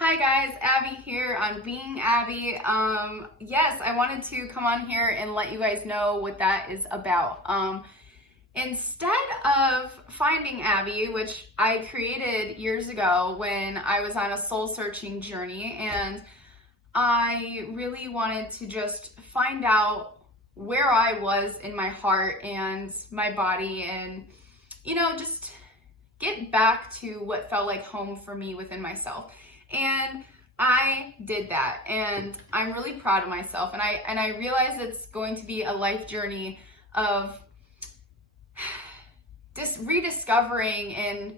Hi guys, Abby here on Being Abby. Yes, I wanted to come on here and let you guys know what that is about. Instead of finding Abby, which I created years ago when I was on a soul searching journey, and I really wanted to just find out where I was in my heart and my body, and just get back to what felt like home for me within myself. And I did that, and I'm really proud of myself. And I realize it's going to be a life journey of just rediscovering and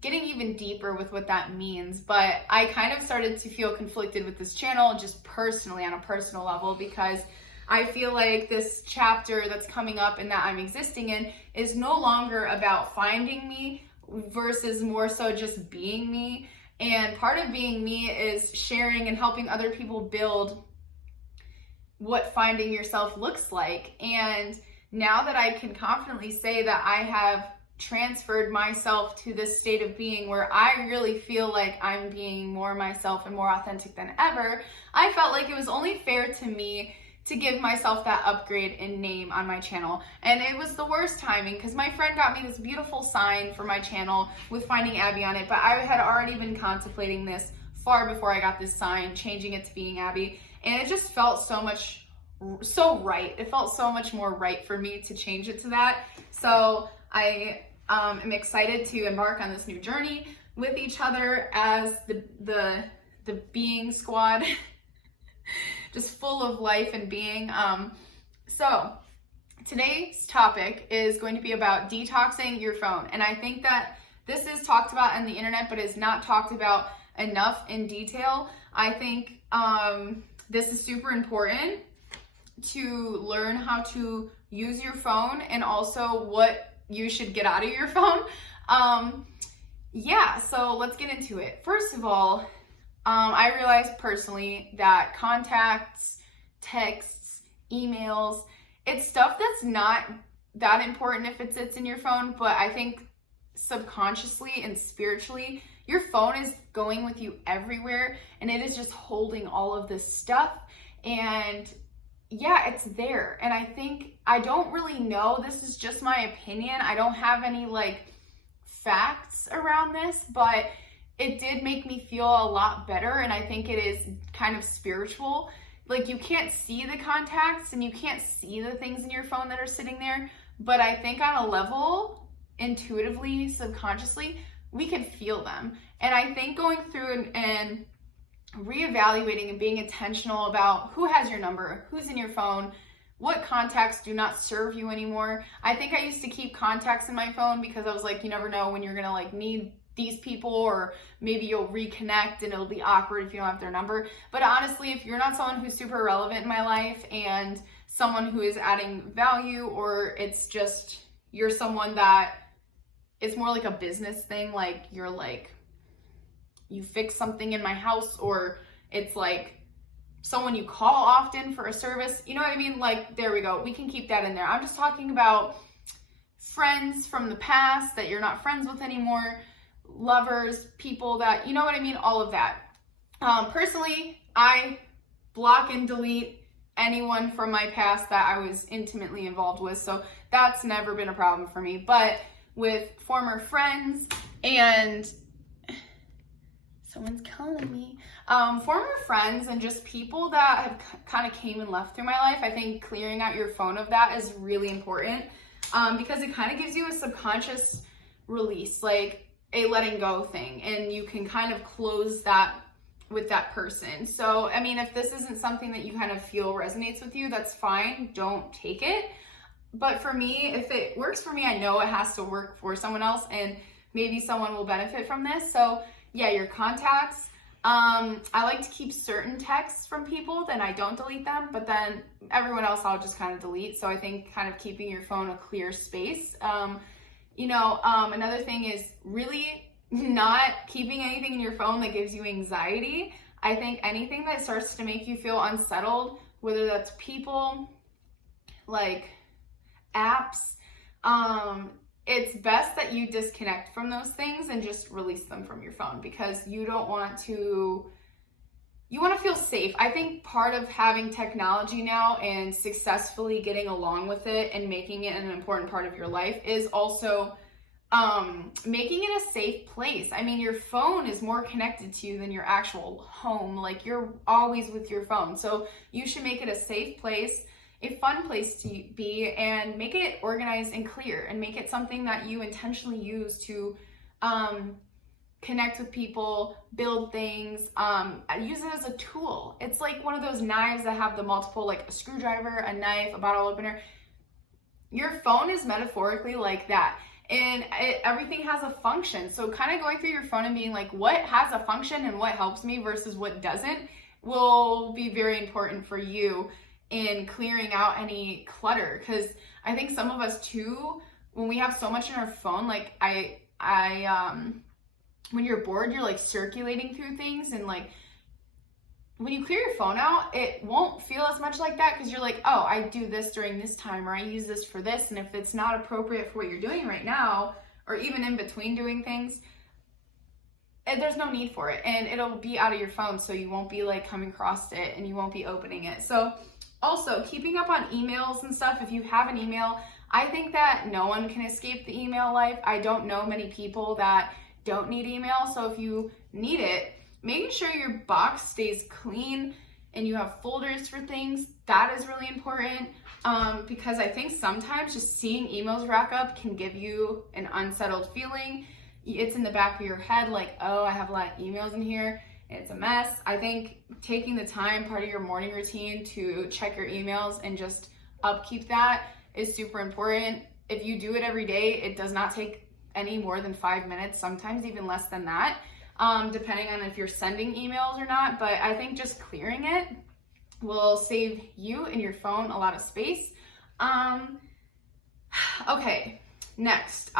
getting even deeper with what that means. But I kind of started to feel conflicted with this channel, just personally, on a personal level, because I feel like this chapter that's coming up and that I'm existing in is no longer about finding me versus more so just being me. And part of being me is sharing and helping other people build what finding yourself looks like. And now that I can confidently say that I have transferred myself to this state of being where I really feel like I'm being more myself and more authentic than ever, I felt like it was only fair to me to give myself that upgrade in name on my channel. And it was the worst timing because my friend got me this beautiful sign for my channel with Finding Abby on it, but I had already been contemplating this far before I got this sign, changing it to Being Abby, and it just felt so right. It felt so much more right for me to change it to that. So I am excited to embark on this new journey with each other as the being squad. Just full of life and being. So today's topic is going to be about detoxing your phone. And I think that this is talked about on the internet, but is not talked about enough in detail. I think this is super important to learn how to use your phone and also what you should get out of your phone. So let's get into it. First of all, I realized personally that contacts, texts, emails, it's stuff that's not that important if it sits in your phone, but I think subconsciously and spiritually, your phone is going with you everywhere, and it is just holding all of this stuff. And yeah, it's there. And I think, I don't really know, this is just my opinion. I don't have any facts around this, but it did make me feel a lot better, and I think it is kind of spiritual. Like, you can't see the contacts and you can't see the things in your phone that are sitting there, but I think on a level, intuitively, subconsciously, we can feel them. And I think going through and reevaluating and being intentional about who has your number, who's in your phone, what contacts do not serve you anymore. I think I used to keep contacts in my phone because I was like, you never know when you're gonna need these people, or maybe you'll reconnect and it'll be awkward if you don't have their number. But honestly, if you're not someone who's super relevant in my life and someone who is adding value, or it's just you're someone that it's more like a business thing, like you're like, you fix something in my house, or it's like someone you call often for a service, you know what I mean? Like, there we go, we can keep that in there. I'm just talking about friends from the past that you're not friends with anymore, lovers, people that, you know what I mean, all of that. Personally, I block and delete anyone from my past that I was intimately involved with, so that's never been a problem for me. But with former friends and someone's calling me, former friends and just people that have kind of came and left through my life, I think clearing out your phone of that is really important, because it kind of gives you a subconscious release, like a letting go thing, and you can kind of close that with that person. So, I mean, if this isn't something that you kind of feel resonates with you, that's fine, don't take it. But for me, if it works for me, I know it has to work for someone else, and maybe someone will benefit from this. So yeah, your contacts. I like to keep certain texts from people, then I don't delete them, but then everyone else I'll just kind of delete. So I think kind of keeping your phone a clear space. Another thing is really not keeping anything in your phone that gives you anxiety. I think anything that starts to make you feel unsettled, whether that's people, like apps, it's best that you disconnect from those things and just release them from your phone, because you want to feel safe. I think part of having technology now and successfully getting along with it and making it an important part of your life is also making it a safe place. I mean, your phone is more connected to you than your actual home. Like, you're always with your phone. So you should make it a safe place, a fun place to be, and make it organized and clear, and make it something that you intentionally use to connect with people, build things, use it as a tool. It's like one of those knives that have the multiple, like a screwdriver, a knife, a bottle opener. Your phone is metaphorically like that. And everything has a function. So kind of going through your phone and being like, what has a function and what helps me versus what doesn't, will be very important for you in clearing out any clutter. Because I think some of us too, when we have so much in our phone, like when you're bored, you're like circulating through things, and like when you clear your phone out, it won't feel as much like that, because you're like, oh, I do this during this time, or I use this for this. And if it's not appropriate for what you're doing right now, or even in between doing things, there's no need for it, and it'll be out of your phone, so you won't be like coming across it and you won't be opening it. So also keeping up on emails and stuff. If you have an email, I think that no one can escape the email life. I don't know many people that don't need email. So if you need it, making sure your box stays clean and you have folders for things, that is really important, because I think sometimes just seeing emails rack up can give you an unsettled feeling. It's in the back of your head like, oh, I have a lot of emails in here, it's a mess. I think taking the time, part of your morning routine, to check your emails and just upkeep that is super important. If you do it every day, it does not take any more than 5 minutes, sometimes even less than that, depending on if you're sending emails or not. But I think just clearing it will save you and your phone a lot of space. Okay, next,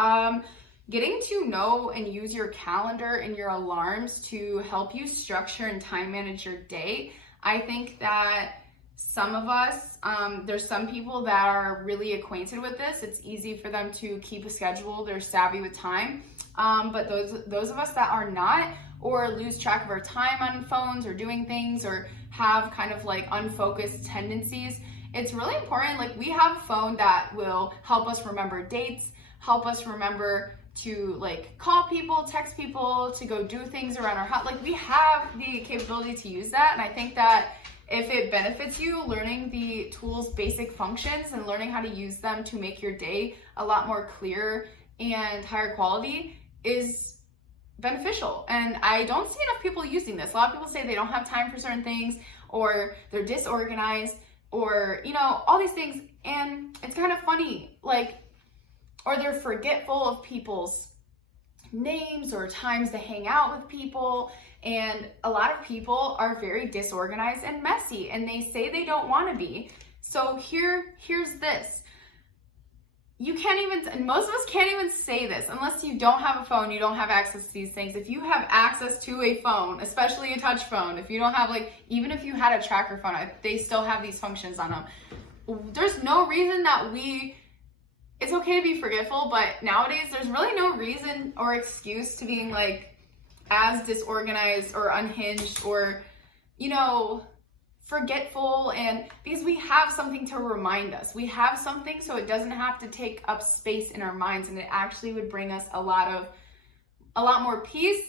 getting to know and use your calendar and your alarms to help you structure and time manage your day. I think that some of us, there's some people that are really acquainted with this. It's easy for them to keep a schedule. They're savvy with time. But those of us that are not, or lose track of our time on phones or doing things, or have kind of like unfocused tendencies, it's really important. Like, we have a phone that will help us remember dates, help us remember to like call people, text people, to go do things around our house. Like, we have the capability to use that. And I think that if it benefits you, learning the tool's basic functions and learning how to use them to make your day a lot more clear and higher quality is beneficial. And I don't see enough people using this. A lot of people say they don't have time for certain things, or they're disorganized, or, you know, all these things. And it's kind of funny, like, or they're forgetful of people's names or times to hang out with people. And a lot of people are very disorganized and messy, and they say they don't want to be. So here's this. You can't even, and most of us can't even say this unless you don't have a phone, you don't have access to these things. If you have access to a phone, especially a touch phone, if you don't have, like, even if you had a tracker phone, they still have these functions on them. There's no reason that it's okay to be forgetful, but nowadays there's really no reason or excuse to being like as disorganized or unhinged or, you know, forgetful. And because we have something to remind us, we have something, so it doesn't have to take up space in our minds, and it actually would bring us a lot more peace,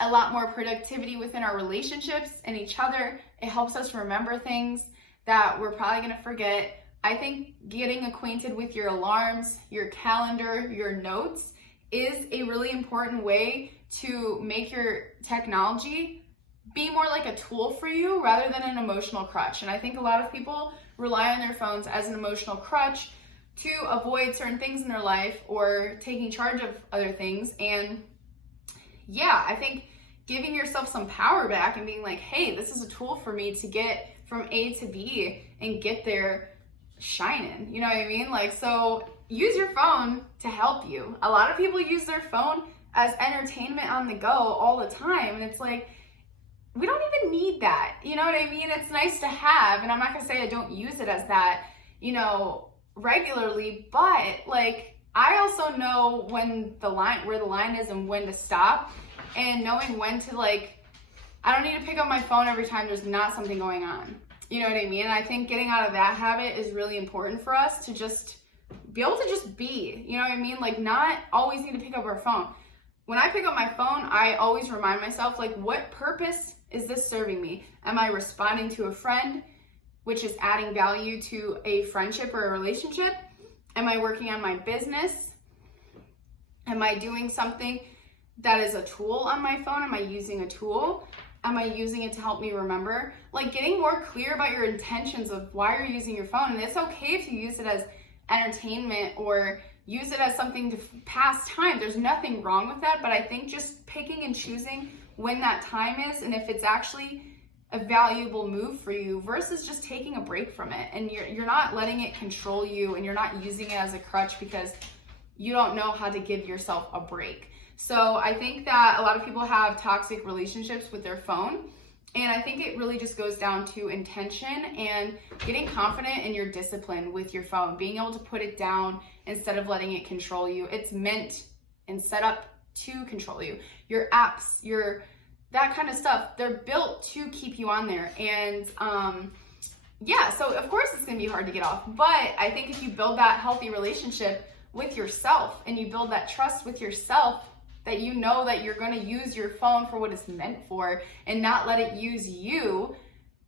a lot more productivity within our relationships and each other. It helps us remember things that we're probably going to forget. I think getting acquainted with your alarms, your calendar, your notes is a really important way to make your technology be more like a tool for you rather than an emotional crutch. And I think a lot of people rely on their phones as an emotional crutch to avoid certain things in their life or taking charge of other things. And yeah, I think giving yourself some power back and being like, hey, this is a tool for me to get from A to B and get there shining. You know what I mean? Like, so use your phone to help you. A lot of people use their phone as entertainment on the go all the time. And it's like, we don't even need that. You know what I mean? It's nice to have, and I'm not gonna say I don't use it as that, you know, regularly, but like, I also know where the line is and when to stop, and knowing when to I don't need to pick up my phone every time there's not something going on. You know what I mean? And I think getting out of that habit is really important for us to just be able to just be, you know what I mean? Not always need to pick up our phone. When I pick up my phone, I always remind myself, what purpose is this serving me? Am I responding to a friend, which is adding value to a friendship or a relationship? Am I working on my business? Am I doing something that is a tool on my phone? Am I using a tool? Am I using it to help me remember? Getting more clear about your intentions of why you're using your phone. And it's okay if you use it as entertainment or use it as something to pass time. There's nothing wrong with that, but I think just picking and choosing when that time is and if it's actually a valuable move for you versus just taking a break from it, and you're not letting it control you, and you're not using it as a crutch because you don't know how to give yourself a break. So I think that a lot of people have toxic relationships with their phone, and I think it really just goes down to intention and getting confident in your discipline with your phone, being able to put it down instead of letting it control you. It's meant and set up to control you. Your apps, that kind of stuff, they're built to keep you on there. And so of course it's gonna be hard to get off, but I think if you build that healthy relationship with yourself and you build that trust with yourself, that you know that you're gonna use your phone for what it's meant for and not let it use you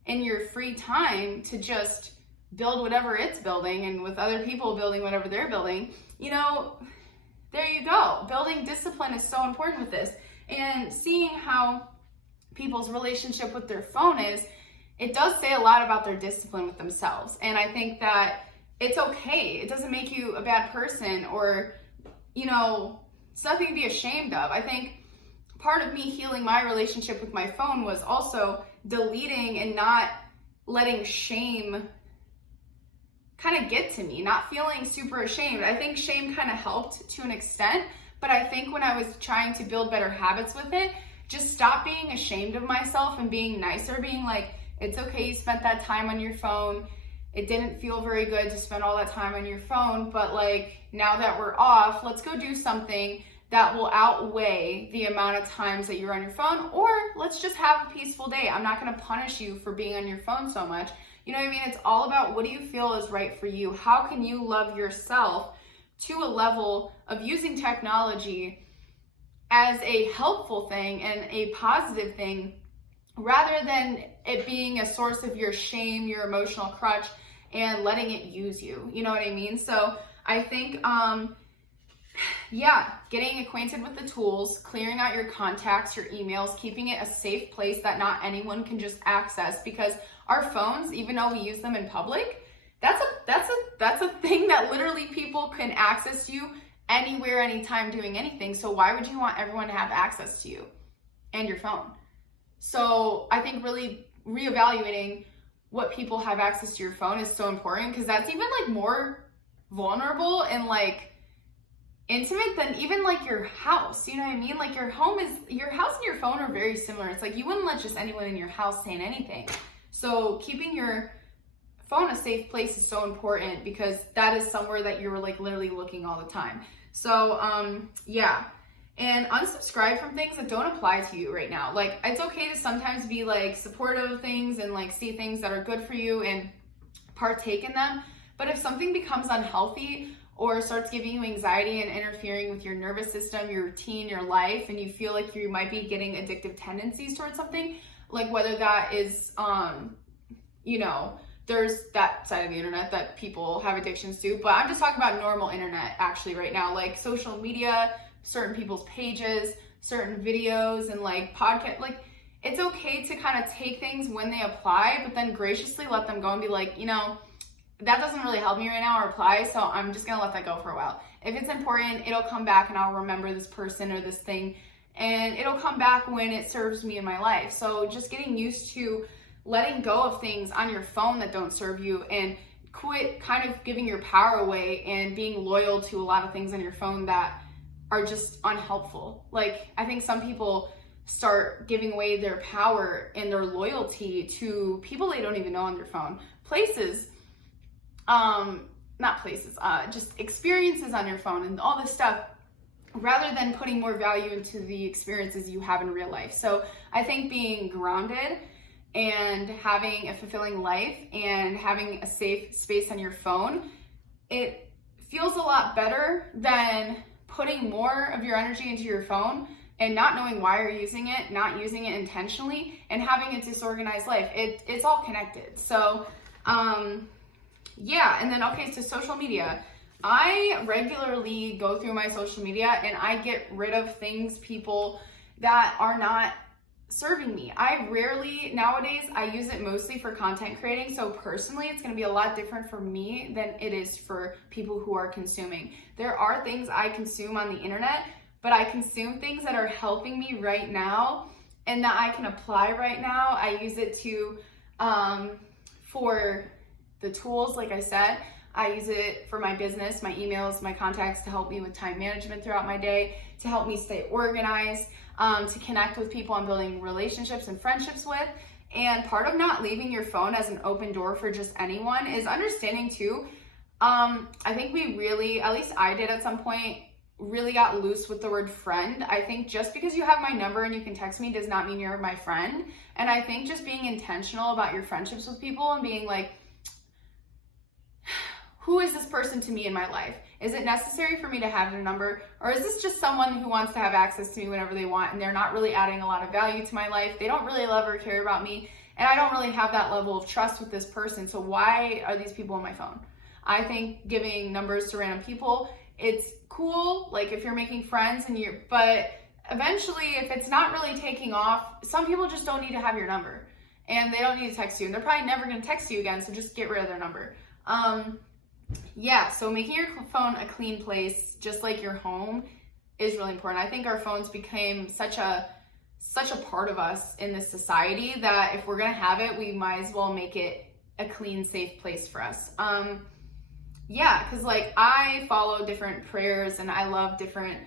in your free time to just build whatever it's building and with other people building whatever they're building, there you go. Building discipline is so important with this. And seeing how people's relationship with their phone is, it does say a lot about their discipline with themselves. And I think that it's okay. It doesn't make you a bad person or, it's nothing to be ashamed of. I think part of me healing my relationship with my phone was also deleting and not letting shame kind of get to me, not feeling super ashamed. I think shame kind of helped to an extent, but I think when I was trying to build better habits with it, just stop being ashamed of myself and being nicer, being like, it's okay, you spent that time on your phone. It didn't feel very good to spend all that time on your phone, but now that we're off, let's go do something that will outweigh the amount of times that you're on your phone, or let's just have a peaceful day. I'm not gonna punish you for being on your phone so much. You know what I mean? It's all about what do you feel is right for you? How can you love yourself to a level of using technology as a helpful thing and a positive thing rather than it being a source of your shame, your emotional crutch, and letting it use you. You know what I mean? So I think, getting acquainted with the tools, clearing out your contacts, your emails, keeping it a safe place that not anyone can just access, because our phones, even though we use them in public, that's a thing that literally people can access you anywhere, anytime, doing anything. So why would you want everyone to have access to you and your phone? So I think really reevaluating what people have access to your phone is so important, because that's even more vulnerable and intimate than even your house. You know what I mean? Your house and your phone are very similar. It's you wouldn't let just anyone in your house saying anything. So keeping your phone a safe place is so important, because that is somewhere that you're literally looking all the time. So and unsubscribe from things that don't apply to you right now. It's okay to sometimes be supportive of things and see things that are good for you and partake in them. But if something becomes unhealthy or starts giving you anxiety and interfering with your nervous system, your routine, your life, and you feel like you might be getting addictive tendencies towards something, whether that is, there's that side of the internet that people have addictions to, but I'm just talking about normal internet actually right now, social media, certain people's pages, certain videos, and podcast. It's okay to kind of take things when they apply, but then graciously let them go and be that doesn't really help me right now or apply, so I'm just gonna let that go for a while. If it's important, it'll come back and I'll remember this person or this thing, and it'll come back when it serves me in my life. So just getting used to letting go of things on your phone that don't serve you, and quit kind of giving your power away and being loyal to a lot of things on your phone that are just unhelpful. I think some people start giving away their power and their loyalty to people they don't even know on their phone. Places, not places, just experiences on your phone and all this stuff, rather than putting more value into the experiences you have in real life. So I think being grounded and having a fulfilling life and having a safe space on your phone, it feels a lot better than putting more of your energy into your phone and not knowing why you're using it, not using it intentionally, and having a disorganized life. It's all connected. So yeah, and then okay, so social media. I regularly go through my social media and I get rid of things, people that are not serving me. I rarely, nowadays, I use it mostly for content creating. So personally, it's going to be a lot different for me than it is for people who are consuming. There are things I consume on the internet, but I consume things that are helping me right now and that I can apply right now. I use it to, for the tools, like I said. I use it for my business, my emails, my contacts, to help me with time management throughout my day, to help me stay organized, to connect with people I'm building relationships and friendships with. And part of not leaving your phone as an open door for just anyone is understanding too. I think we really, at least I did at some point, really got loose with the word friend. I think just because you have my number and you can text me does not mean you're my friend. And I think just being intentional about your friendships with people and being like, who is this person to me in my life? Is it necessary for me to have their number? Or is this just someone who wants to have access to me whenever they want and they're not really adding a lot of value to my life? They don't really love or care about me, and I don't really have that level of trust with this person. So why are these people on my phone? I think giving numbers to random people, it's cool, like if you're making friends but eventually if it's not really taking off, some people just don't need to have your number and they don't need to text you, and they're probably never gonna text you again, so just get rid of their number. Yeah, so making your phone a clean place, just like your home, is really important. I think our phones became such a part of us in this society that if we're gonna have it, we might as well make it a clean, safe place for us. Yeah, because like I follow different prayers and I love different,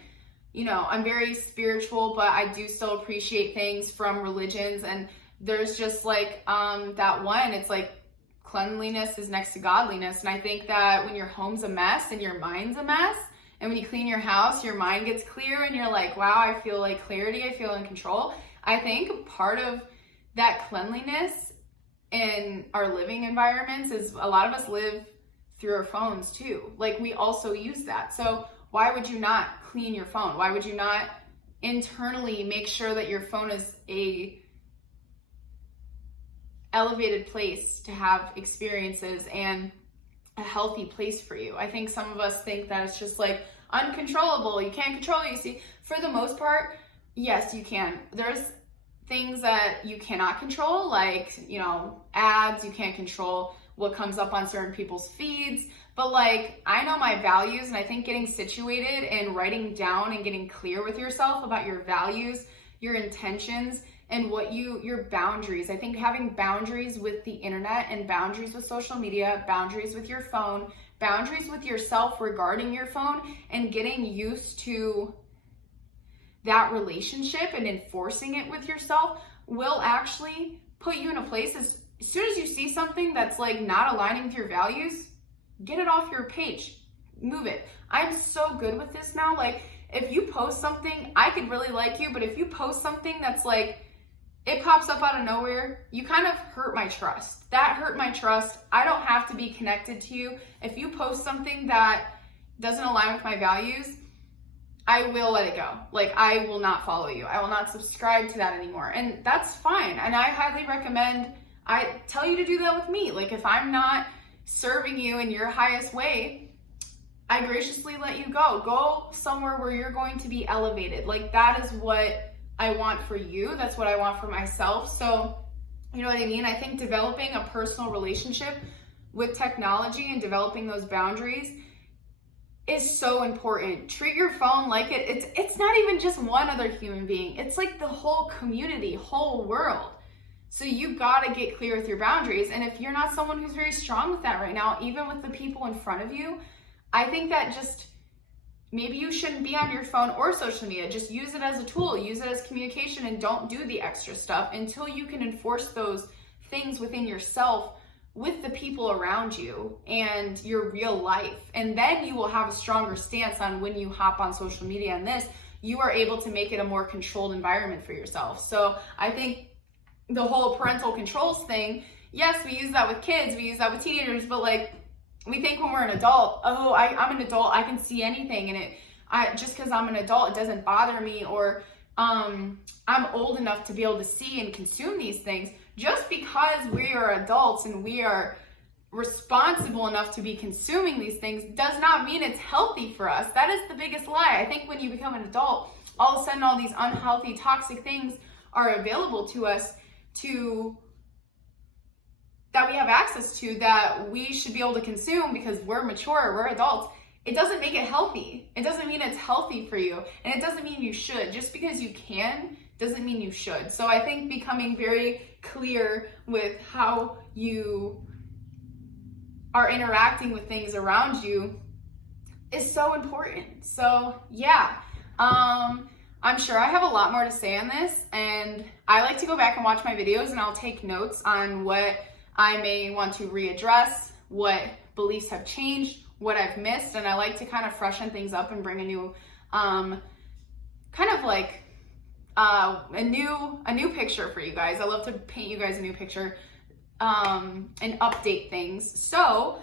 I'm very spiritual, but I do still appreciate things from religions. And there's just like that one, it's like cleanliness is next to godliness. And I think that when your home's a mess and your mind's a mess, and when you clean your house, your mind gets clear and you're like, wow, I feel like clarity, I feel in control. I think part of that cleanliness in our living environments is a lot of us live through our phones too. Like we also use that. So why would you not clean your phone? Why would you not internally make sure that your phone is a elevated place to have experiences and a healthy place for you? I think some of us think that it's just like uncontrollable. You can't control it. You see, for the most part, yes, you can. There's things that you cannot control, like, ads. You can't control what comes up on certain people's feeds. But like, I know my values, and I think getting situated and writing down and getting clear with yourself about your values, your intentions, and your boundaries. I think having boundaries with the internet and boundaries with social media, boundaries with your phone, boundaries with yourself regarding your phone, and getting used to that relationship and enforcing it with yourself will actually put you in a place. As soon as you see something that's like not aligning with your values, get it off your page, move it. I'm so good with this now. Like if you post something, I could really like you, but if you post something that's like, it pops up out of nowhere, you kind of hurt my trust. That hurt my trust. I don't have to be connected to you. If you post something that doesn't align with my values, I will let it go. Like I will not follow you. I will not subscribe to that anymore. And that's fine. And I highly recommend, I tell you to do that with me. Like if I'm not serving you in your highest way, I graciously let you go. Go somewhere where you're going to be elevated. Like that is what I want for you. That's what I want for myself. So, you know what I mean? I think developing a personal relationship with technology and developing those boundaries is so important. Treat your phone like it's not even just one other human being. It's like the whole community, whole world. So you gotta get clear with your boundaries. And if you're not someone who's very strong with that right now, even with the people in front of you, I think that just maybe you shouldn't be on your phone or social media. Just use it as a tool, use it as communication, and don't do the extra stuff until you can enforce those things within yourself with the people around you and your real life. And then you will have a stronger stance on when you hop on social media, and this, you are able to make it a more controlled environment for yourself. So I think the whole parental controls thing, yes, we use that with kids, we use that with teenagers, but like, we think when we're an adult, oh, I'm an adult, I can see anything, and just because I'm an adult, it doesn't bother me, or I'm old enough to be able to see and consume these things. Just because we are adults and we are responsible enough to be consuming these things does not mean it's healthy for us. That is the biggest lie. I think when you become an adult, all of a sudden all these unhealthy, toxic things are available to us that we have access to, that we should be able to consume because we're mature, we're adults. It doesn't make it healthy. It doesn't mean it's healthy for you. And it doesn't mean you should. Just because you can doesn't mean you should. So I think becoming very clear with how you are interacting with things around you is so important. So yeah, I'm sure I have a lot more to say on this, and I like to go back and watch my videos, and I'll take notes on what I may want to readdress, what beliefs have changed, what I've missed, and I like to kind of freshen things up and bring a new, kind of like a new picture for you guys. I love to paint you guys a new picture and update things. So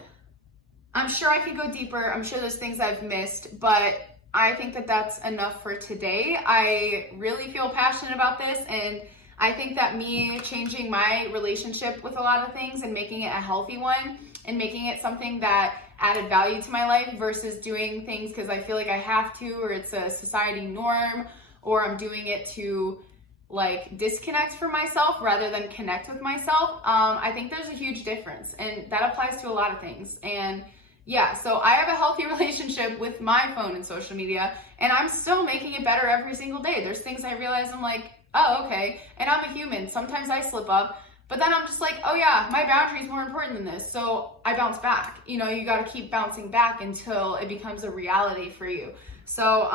I'm sure I could go deeper. I'm sure there's things I've missed, but I think that that's enough for today. I really feel passionate about this, and I think that me changing my relationship with a lot of things and making it a healthy one and making it something that added value to my life versus doing things because I feel like I have to, or it's a society norm, or I'm doing it to like disconnect from myself rather than connect with myself. I think there's a huge difference, and that applies to a lot of things. And yeah, so I have a healthy relationship with my phone and social media, and I'm still making it better every single day. There's things I realize I'm like, oh, okay. And I'm a human. Sometimes I slip up, but then I'm just like, oh yeah, my boundary is more important than this. So I bounce back. You know, you got to keep bouncing back until it becomes a reality for you. So,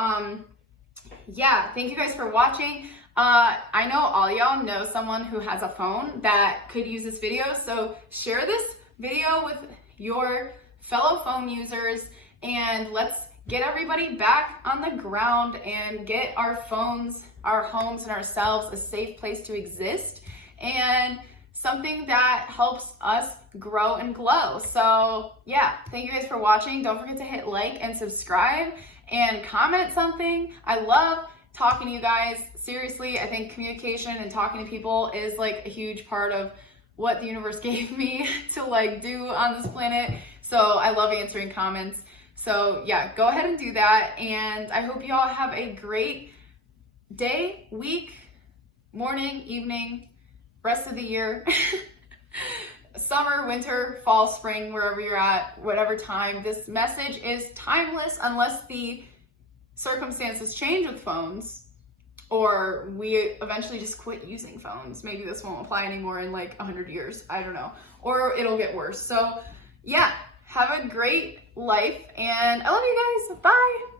yeah, thank you guys for watching. I know all y'all know someone who has a phone that could use this video. So share this video with your fellow phone users, and let's get everybody back on the ground and get our phones, our homes, and ourselves a safe place to exist and something that helps us grow and glow. So yeah, thank you guys for watching. Don't forget to hit like and subscribe and comment something. I love talking to you guys. Seriously, I think communication and talking to people is like a huge part of what the universe gave me to like do on this planet. So I love answering comments. So yeah, go ahead and do that. And I hope you all have a great day, week, morning, evening, rest of the year, summer, winter, fall, spring, wherever you're at, whatever time. This message is timeless unless the circumstances change with phones, or we eventually just quit using phones. Maybe this won't apply anymore in like 100 years. I don't know. Or it'll get worse. So yeah, have a great life, and I love you guys. Bye.